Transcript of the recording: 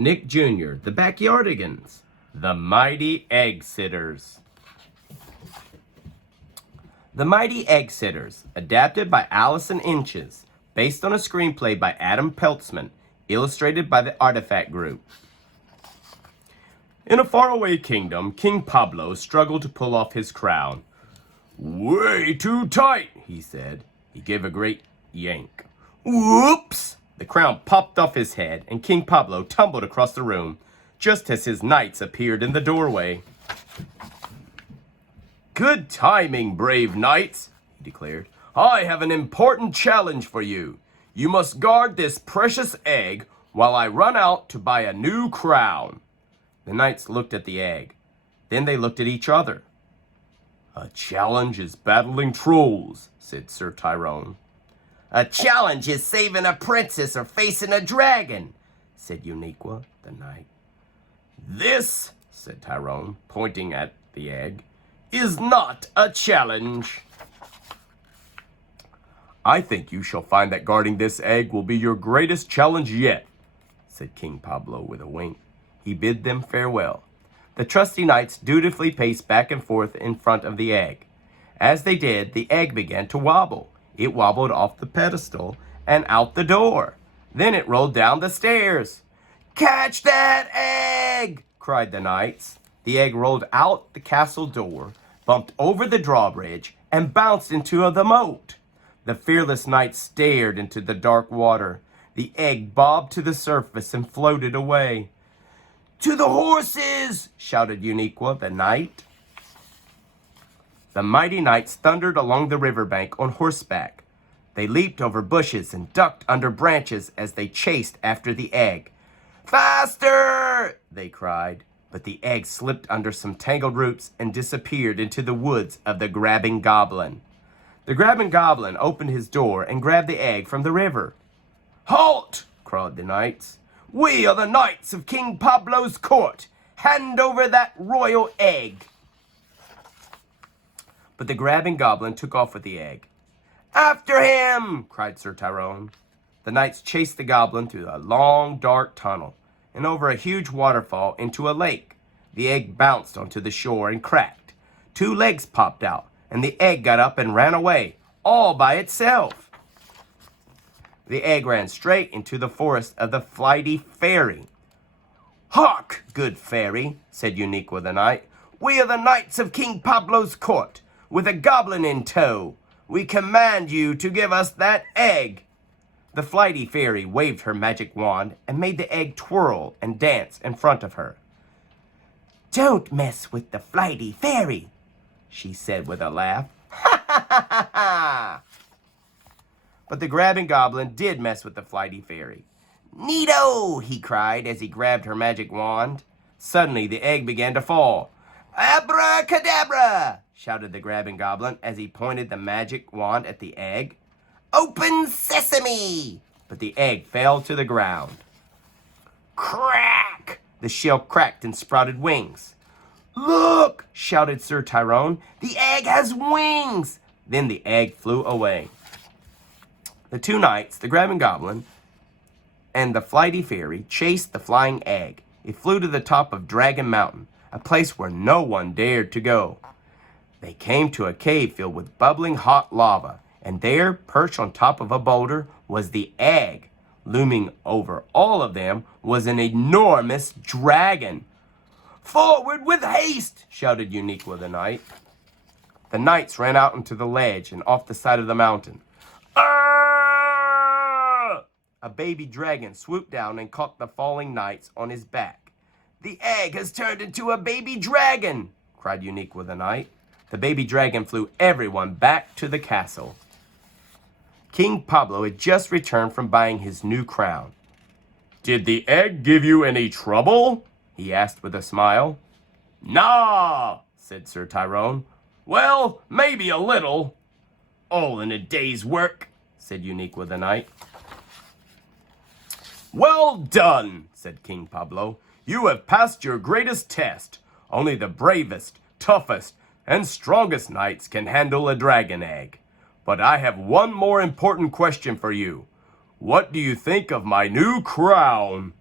Nick Jr., the Backyardigans, the Mighty Egg Sitters. The Mighty Egg Sitters, adapted by Allison Inches, based on a screenplay by Adam Peltzman, illustrated by the Artifact Group. In a faraway kingdom, King Pablo struggled to pull off his crown. "Way too tight," he said. He gave a great yank. Whoops! The crown popped off his head, and King Pablo tumbled across the room, just as his knights appeared in the doorway. "Good timing, brave knights," he declared. "I have an important challenge for you. You must guard this precious egg while I run out to buy a new crown." The knights looked at the egg. Then they looked at each other. "A challenge is battling trolls," said Sir Tyrone. "A challenge is saving a princess or facing a dragon," said Uniqua, the knight. "This," said Tyrone, pointing at the egg, "is not a challenge." "I think you shall find that guarding this egg will be your greatest challenge yet," said King Pablo with a wink. He bid them farewell. The trusty knights dutifully paced back and forth in front of the egg. As they did, the egg began to wobble. It wobbled off the pedestal and out the door. Then it rolled down the stairs. "Catch that egg!" cried the knights. The egg rolled out the castle door, bumped over the drawbridge, and bounced into the moat. The fearless knights stared into the dark water. The egg bobbed to the surface and floated away. "To the horses!" shouted Uniqua, the knight. The mighty knights thundered along the riverbank on horseback. They leaped over bushes and ducked under branches as they chased after the egg. "Faster!" they cried, but the egg slipped under some tangled roots and disappeared into the woods of the grabbing goblin. The grabbing goblin opened his door and grabbed the egg from the river. "Halt!" cried the knights. "We are the knights of King Pablo's court. Hand over that royal egg." But the grabbing goblin took off with the egg. "After him!" cried Sir Tyrone. The knights chased the goblin through a long, dark tunnel and over a huge waterfall into a lake. The egg bounced onto the shore and cracked. 2 legs popped out, and the egg got up and ran away, all by itself. The egg ran straight into the forest of the flighty fairy. "Hark, good fairy," said Uniqua the knight. "We are the knights of King Pablo's court, with a goblin in tow. We command you to give us that egg." The flighty fairy waved her magic wand and made the egg twirl and dance in front of her. "Don't mess with the flighty fairy," she said with a laugh. "Ha ha ha ha ha!" But the grabbing goblin did mess with the flighty fairy. "Neato!" he cried as he grabbed her magic wand. Suddenly the egg began to fall. "Abracadabra!" shouted the grabbing goblin as he pointed the magic wand at the egg. "Open sesame!" But the egg fell to the ground. Crack! The shell cracked and sprouted wings. "Look!" shouted Sir Tyrone. "The egg has wings!" Then the egg flew away. The 2 knights, the grabbing goblin, and the flighty fairy chased the flying egg. It flew to the top of Dragon Mountain, a place where no one dared to go. They came to a cave filled with bubbling hot lava, and there, perched on top of a boulder, was the egg. Looming over all of them was an enormous dragon. "Forward with haste!" shouted Uniqua the knight. The knights ran out into the ledge and off the side of the mountain. "Arrgh!" A baby dragon swooped down and caught the falling knights on his back. "The egg has turned into a baby dragon!" cried Uniqua the knight. The baby dragon flew everyone back to the castle. King Pablo had just returned from buying his new crown. "Did the egg give you any trouble?" he asked with a smile. "Nah," said Sir Tyrone. "Well, maybe a little." "All in a day's work," said Uniqua the knight. "Well done," said King Pablo. "You have passed your greatest test. Only the bravest, toughest, and strongest knights can handle a dragon egg. But I have one more important question for you. What do you think of my new crown?"